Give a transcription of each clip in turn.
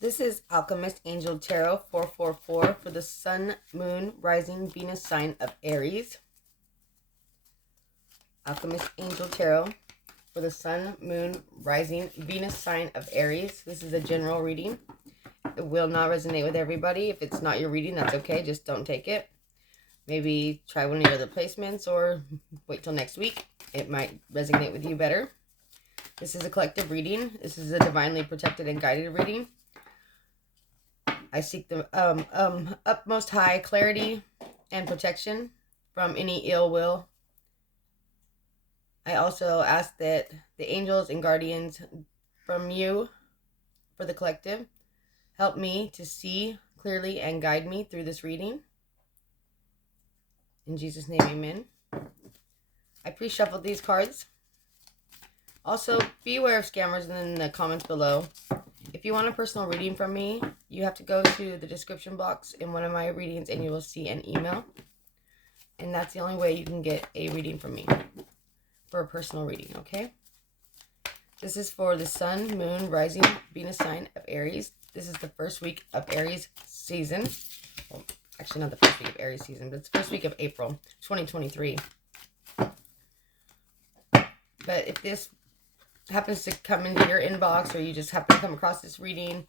This is Alchemist Angel Tarot 444 for the Sun, Moon, Rising, Venus sign of Aries. Alchemist Angel Tarot for the Sun, Moon, Rising, Venus sign of Aries. This is a general reading. It will not resonate with everybody. If it's not your reading, that's okay. Just don't take it. Maybe try one of your other placements or wait till next week. It might resonate with you better. This is a collective reading. This is a divinely protected and guided reading. I seek the utmost high clarity and protection from any ill will. I also ask that the angels and guardians from you for the collective help me to see clearly and guide me through this reading. In Jesus' name, amen. I pre-shuffled these cards. Also, be aware of scammers in the comments below. If you want a personal reading from me, you have to go to the description box in one of my readings and you will see an email. And that's the only way you can get a reading from me for a personal reading, okay? This is for the Sun, Moon, Rising, Venus sign of Aries. This is the first week of Aries season. Well, actually, not the first week of Aries season, but it's the first week of April 2023. But if this happens to come into your inbox or you just happen to come across this reading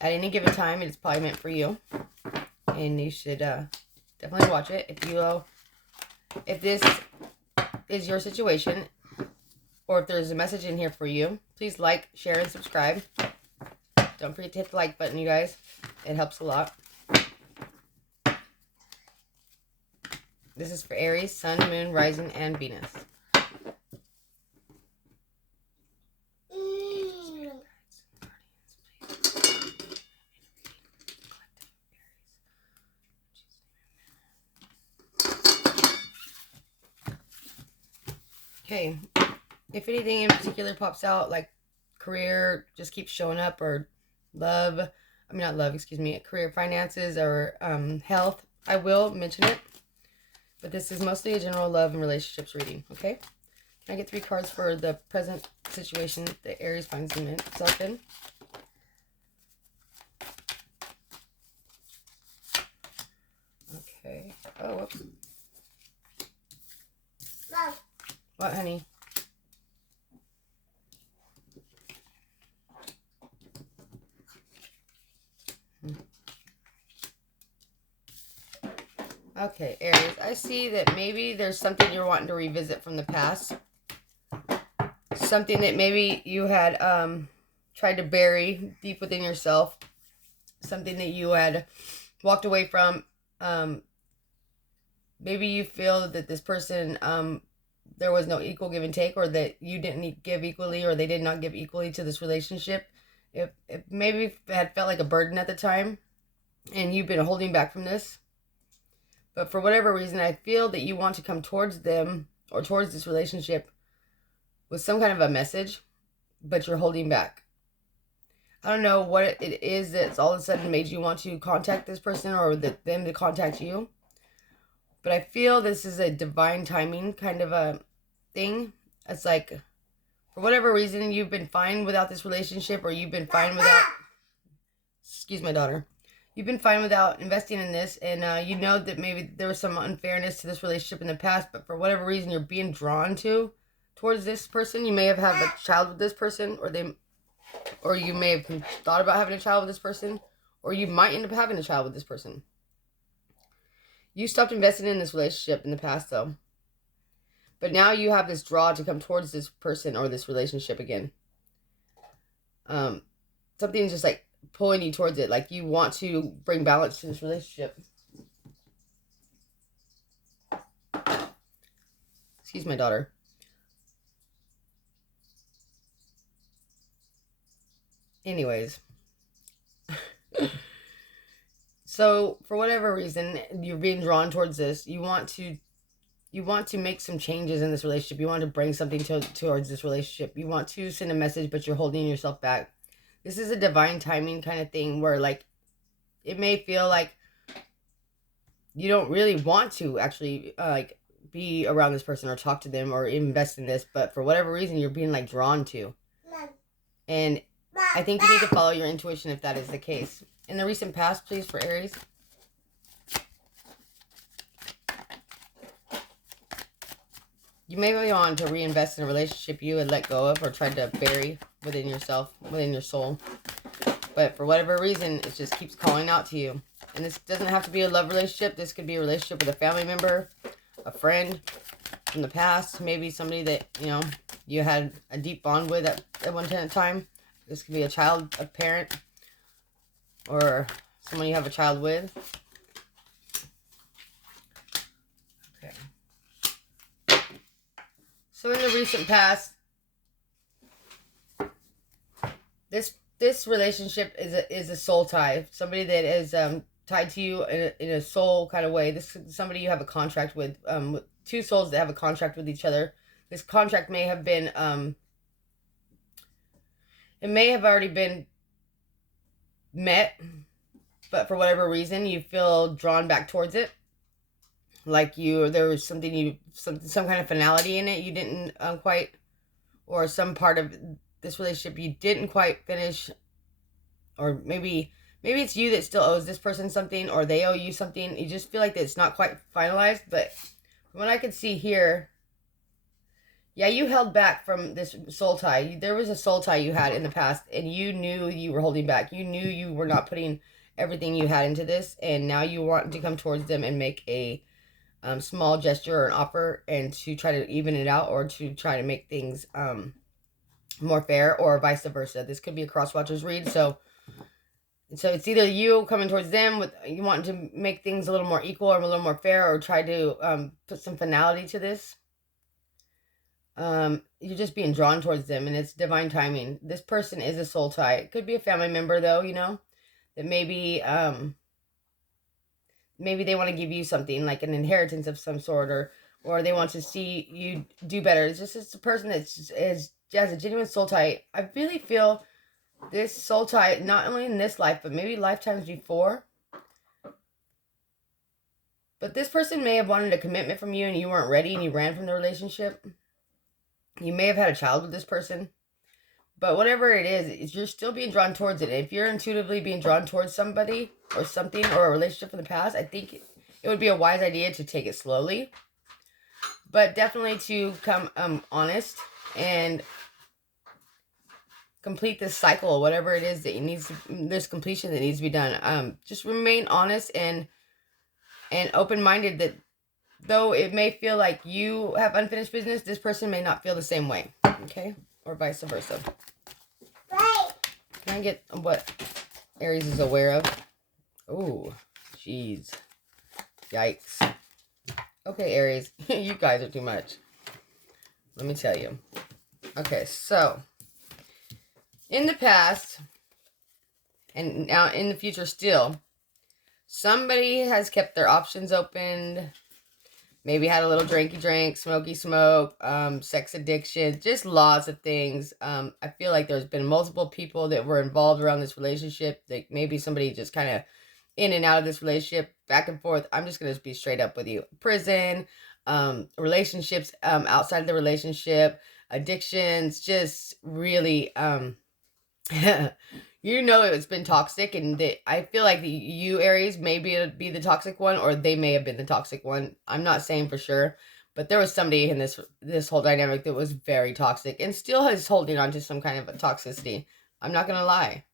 at any given time, it's probably meant for you. And you should definitely watch it. If this is your situation or if there's a message in here for you, please like, share, and subscribe. Don't forget to hit the like button, you guys. It helps a lot. This is for Aries, Sun, Moon, Rising, and Venus. Okay, if anything in particular pops out, like career just keeps showing up, or career, finances, or health, I will mention it. But this is mostly a general love and relationships reading, okay? Can I get 3 cards for the present situation that Aries finds himself in? Okay. Oh, whoops. Love. What, honey? Okay, Aries, I see that maybe there's something you're wanting to revisit from the past. Something that maybe you had tried to bury deep within yourself. Something that you had walked away from. Maybe you feel that this person, there was no equal give and take, or that you didn't give equally, or they did not give equally to this relationship. If maybe it had felt like a burden at the time, and you've been holding back from this. But for whatever reason, I feel that you want to come towards them or towards this relationship with some kind of a message, but you're holding back. I don't know what it is that's all of a sudden made you want to contact this person or them to contact you. But I feel this is a divine timing kind of a thing. It's like, for whatever reason, you've been fine without this relationship, or you've been fine without... Excuse my daughter. You've been fine without investing in this, and you know that maybe there was some unfairness to this relationship in the past, but for whatever reason you're being drawn towards this person. You may have had a child with this person, or you may have thought about having a child with this person, or you might end up having a child with this person. You stopped investing in this relationship in the past, though. But now you have this draw to come towards this person or this relationship again. Something's just like pulling you towards it, like you want to bring balance to this relationship. Excuse my daughter. Anyways. So for whatever reason you're being drawn towards this, you want to make some changes in this relationship. You want to bring something towards this relationship. You want to send a message, but you're holding yourself back. This is a divine timing kind of thing where, like, it may feel like you don't really want to actually, be around this person or talk to them or invest in this, but for whatever reason, you're being, like, drawn to. And I think you need to follow your intuition if that is the case. In the recent past, please, for Aries. You may be on to reinvest in a relationship you had let go of or tried to bury within yourself, within your soul. But for whatever reason, it just keeps calling out to you. And this doesn't have to be a love relationship. This could be a relationship with a family member, a friend from the past. Maybe somebody that, you had a deep bond with at one time. This could be a child, a parent, or someone you have a child with. Okay. So in the recent past, this relationship is a soul tie. Somebody that is tied to you in a soul kind of way. This is somebody you have a contract with two souls that have a contract with each other. This contract may have been it may have already been met, but for whatever reason you feel drawn back towards it. Like there was some kind of finality in it you didn't quite, or some part of this relationship you didn't quite finish, or maybe it's you that still owes this person something, or they owe you something. You just feel like it's not quite finalized. But from what I can see here, yeah, you held back from this soul tie. There was a soul tie you had in the past, and you knew you were holding back. You knew you were not putting everything you had into this, and now you want to come towards them and make a small gesture or an offer, and to try to even it out, or to try to make things more fair, or vice versa. This could be a cross-watchers read. So it's either you coming towards them with you wanting to make things a little more equal or a little more fair, or try to put some finality to this. You're just being drawn towards them, and it's divine timing. This person is a soul tie. It could be a family member, though, that maybe they want to give you something like an inheritance of some sort, or they want to see you do better. It's a person that has a genuine soul tie. I really feel this soul tie, not only in this life, but maybe lifetimes before. But this person may have wanted a commitment from you, and you weren't ready, and you ran from the relationship. You may have had a child with this person. But whatever it is, you're still being drawn towards it. If you're intuitively being drawn towards somebody or something, or a relationship from the past, I think it would be a wise idea to take it slowly. But definitely to come honest and complete this cycle, whatever it is that there's completion that needs to be done. Just remain honest and open-minded, that though it may feel like you have unfinished business, this person may not feel the same way. Okay? Or vice versa. Can I get what Aries is aware of? Oh, jeez. Yikes. Okay, Aries. You guys are too much. Let me tell you. Okay, so in the past, and now in the future still, somebody has kept their options open. Maybe had a little drinky drink, smoky smoke, sex addiction, just lots of things. I feel like there's been multiple people that were involved around this relationship. That maybe somebody just kind of in and out of this relationship, back and forth. I'm just going to be straight up with you. Prison, relationships outside of the relationship, addictions, just really it's been toxic, and I feel like you Aries maybe be the toxic one, or they may have been the toxic one. I'm not saying for sure, but there was somebody in this whole dynamic that was very toxic and still is holding on to some kind of a toxicity. I'm not gonna lie.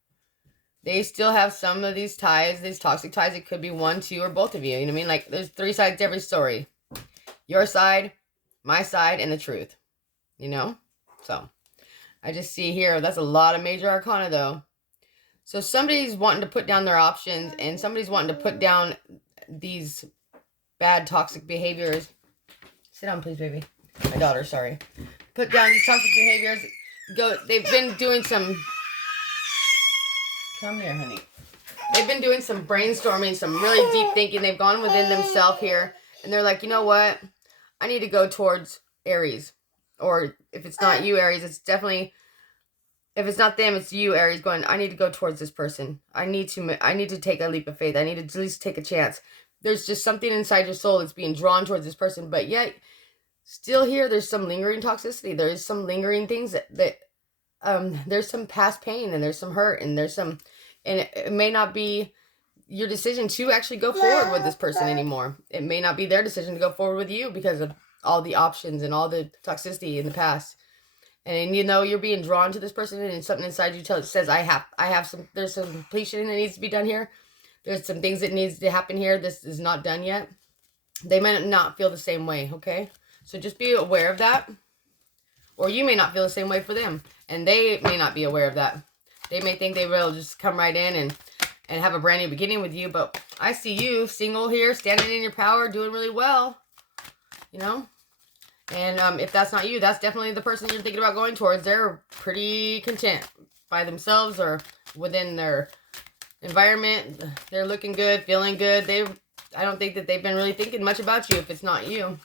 They still have some of these ties, these toxic ties. It could be one, two, or both of you. You know what I mean? Like, there's three sides to every story. Your side, my side, and the truth. So I just see here, that's a lot of major arcana, though. So somebody's wanting to put down their options, and somebody's wanting to put down these bad toxic behaviors. Sit down, please, baby. My daughter, sorry. Put down these toxic behaviors. They've been doing some... Come here, honey. They've been doing some brainstorming, some really deep thinking. They've gone within themselves here, and they're like, you know what? I need to go towards Aries. Or if it's not you, Aries, it's definitely... If it's not them, it's you, Aries, going, I need to go towards this person. I need to take a leap of faith. I need to at least take a chance. There's just something inside your soul that's being drawn towards this person. But yet, still here, there's some lingering toxicity. There is some lingering things that there's some past pain, and there's some hurt, and it may not be your decision to actually go forward with this person anymore. It may not be their decision to go forward with you because of all the options and all the toxicity in the past. And you're being drawn to this person, and something inside you says, there's some completion that needs to be done here. There's some things that needs to happen here. This is not done yet. They might not feel the same way, okay? So just be aware of that. Or you may not feel the same way for them, and they may not be aware of that. They may think they will just come right in and have a brand new beginning with you, but I see you single here, standing in your power, doing really well, And if that's not you, that's definitely the person you're thinking about going towards. They're pretty content by themselves or within their environment. They're looking good, feeling good. I don't think that they've been really thinking much about you if it's not you.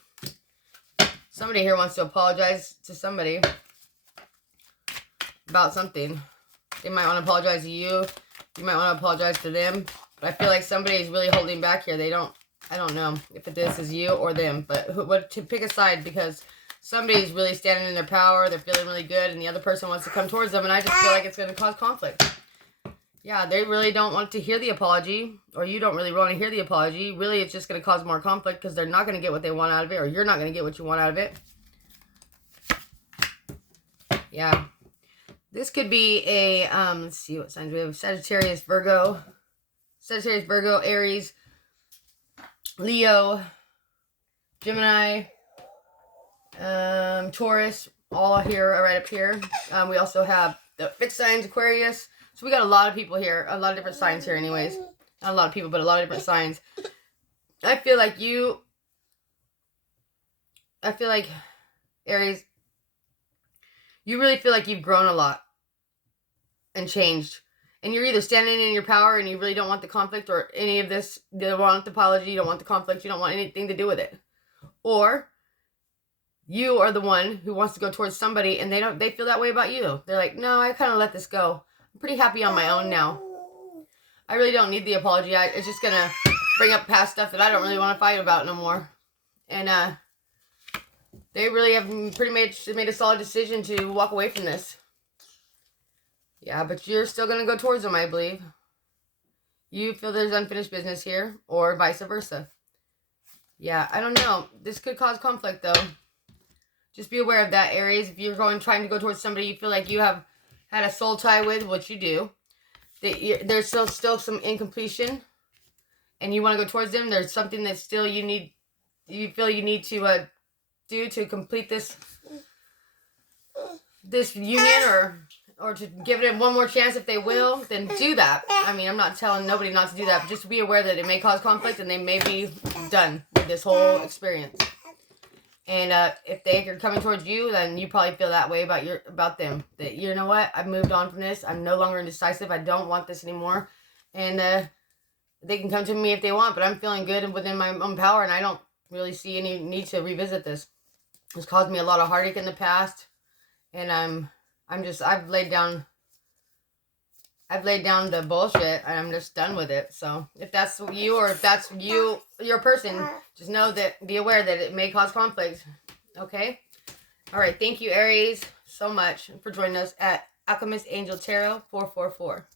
Somebody here wants to apologize to somebody about something. They might want to apologize to you. You might want to apologize to them. But I feel like somebody is really holding back here. I don't know if this is you or them. But to pick a side, because somebody's really standing in their power. They're feeling really good. And the other person wants to come towards them. And I just feel like it's going to cause conflict. Yeah, they really don't want to hear the apology. Or you don't really want to hear the apology. Really, it's just going to cause more conflict because they're not going to get what they want out of it. Or you're not going to get what you want out of it. Yeah. This could be a, let's see what signs we have. Sagittarius, Virgo, Aries, Leo, Gemini, Taurus, all here, right up here. We also have the fixed signs, Aquarius. So we got a lot of people here, a lot of different signs here anyways. Not a lot of people, but a lot of different signs. I feel like Aries, you really feel like you've grown a lot and changed. And you're either standing in your power and you really don't want the conflict or any of this. You don't want the apology, you don't want the conflict, you don't want anything to do with it. Or you are the one who wants to go towards somebody and they feel that way about you. They're like, no, I kind of let this go. I'm pretty happy on my own now. I really don't need the apology. It's just going to bring up past stuff that I don't really want to fight about no more. And they really have pretty much made a solid decision to walk away from this. Yeah, but you're still going to go towards them, I believe. You feel there's unfinished business here, or vice versa. Yeah, I don't know. This could cause conflict, though. Just be aware of that, Aries. If you're trying to go towards somebody you feel like you have had a soul tie with, which you do, there's still some incompletion, and you want to go towards them, there's something that still you feel you need to do to complete this union, or to give it one more chance if they will, then do that. I mean, I'm not telling nobody not to do that, but just be aware that it may cause conflict and they may be done with this whole experience. And if they are coming towards you, then you probably feel that way about them. That, you know what, I've moved on from this. I'm no longer indecisive. I don't want this anymore. And they can come to me if they want, but I'm feeling good and within my own power, and I don't really see any need to revisit this. It's caused me a lot of heartache in the past, and I've laid down the bullshit, and I'm just done with it. So if that's you, or if that's your person, just be aware that it may cause conflict. Okay? All right. Thank you, Aries, so much for joining us at Alchemist Angel Tarot 444.